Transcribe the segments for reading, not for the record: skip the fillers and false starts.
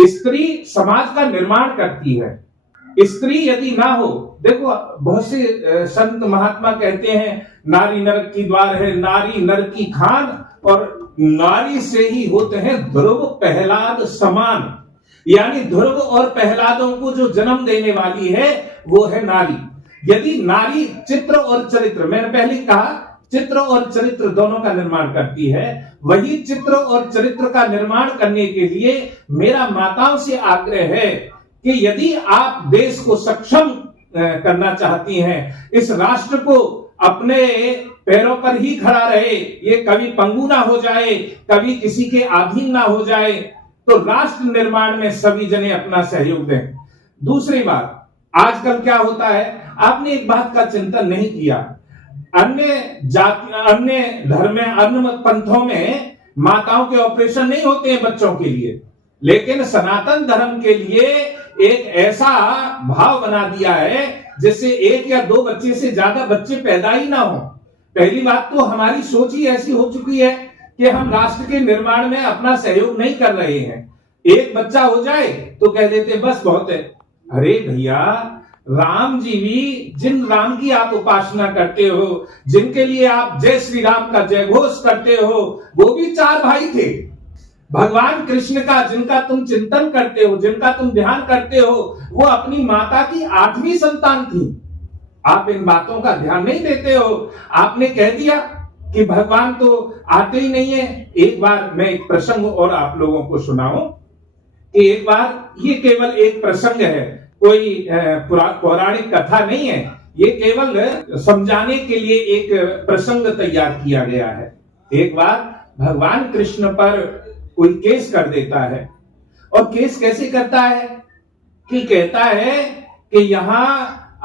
स्त्री समाज का निर्माण करती है। स्त्री यदि ना हो, देखो बहुत से संत महात्मा कहते हैं नारी नरक की द्वार है, नारी नर की खान, और नारी से ही होते हैं ध्रुव प्रहलाद समान। यानी ध्रुव और प्रहलादों को जो जन्म देने वाली है वो है नारी। यदि नारी चित्र और चरित्र, मैंने पहले कहा चित्र और चरित्र दोनों का निर्माण करती है, वही चित्र और चरित्र का निर्माण करने के लिए मेरा माताओं से आग्रह है कि यदि आप देश को सक्षम करना चाहती हैं, इस राष्ट्र को अपने पैरों पर ही खड़ा रहे, ये कभी पंगु ना हो जाए, कभी किसी के अधीन ना हो जाए, तो राष्ट्र निर्माण में सभी जने अपना सहयोग दें। दूसरी बात, आजकल क्या होता है, आपने एक बात का चिंतन नहीं किया, अन्य जाति, अन्य धर्म में, अन्य पंथों में माताओं के ऑपरेशन नहीं होते हैं बच्चों के लिए, लेकिन सनातन धर्म के लिए एक ऐसा भाव बना दिया है जिससे एक या दो बच्चे से ज्यादा बच्चे पैदा ही ना हो। पहली बात तो हमारी सोच ही ऐसी हो चुकी है कि हम राष्ट्र के निर्माण में अपना सहयोग नहीं कर रहे हैं। एक बच्चा हो जाए तो कह देते बस बहुत है। अरे भैया, राम जी भी, जिन राम की आप उपासना करते हो, जिनके लिए आप जय श्री राम का जय घोष करते हो, वो भी 4 भाई थे। भगवान कृष्ण का जिनका तुम चिंतन करते हो, जिनका तुम ध्यान करते हो, वो अपनी माता की 8वीं संतान थी। आप इन बातों का ध्यान नहीं देते हो। आपने कह दिया कि भगवान तो आते ही नहीं है। एक बार मैं एक प्रसंग और आप लोगों को सुनाऊं कि एक बार, ये केवल एक प्रसंग है, कोई पौराणिक कथा नहीं है, ये केवल समझाने के लिए एक प्रसंग तैयार किया गया है। एक बार भगवान कृष्ण पर कोई केस कर देता है, और केस कैसे करता है कि कहता है कि यहां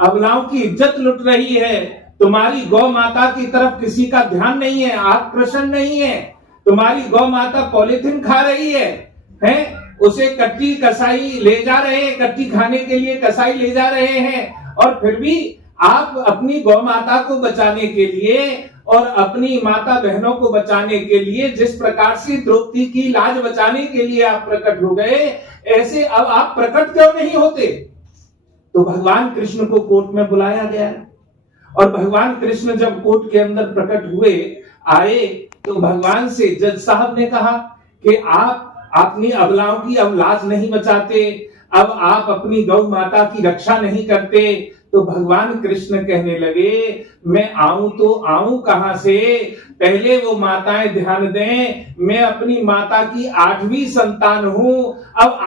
अबलाओं की इज्जत लुट रही है, तुम्हारी गौ माता की तरफ किसी का ध्यान नहीं है, आप प्रसन्न नहीं है, तुम्हारी गौ माता पॉलिथीन खा रही है, उसे कट्टी कसाई ले जा रहे हैं, कट्टी खाने के लिए कसाई ले जा रहे हैं, और फिर भी आप अपनी गौ माता को बचाने के लिए और अपनी माता बहनों को बचाने के लिए, जिस प्रकार से द्रौपदी की लाज बचाने के लिए आप प्रकट हो गए, ऐसे अब आप प्रकट क्यों नहीं होते? तो भगवान कृष्ण को कोर्ट में बुलाया गया, और भगवान कृष्ण जब कोर्ट के अंदर प्रकट हुए, आए, तो भगवान से जज साहब ने कहा कि आप अपनी अबलाओं की अब लाज नहीं बचाते, अब आप अपनी गौ माता की रक्षा नहीं करते। तो भगवान कृष्ण कहने लगे, मैं आऊं तो आऊं कहां से, पहले वो माताएं ध्यान दें, मैं अपनी माता की 8वीं संतान हूं। अब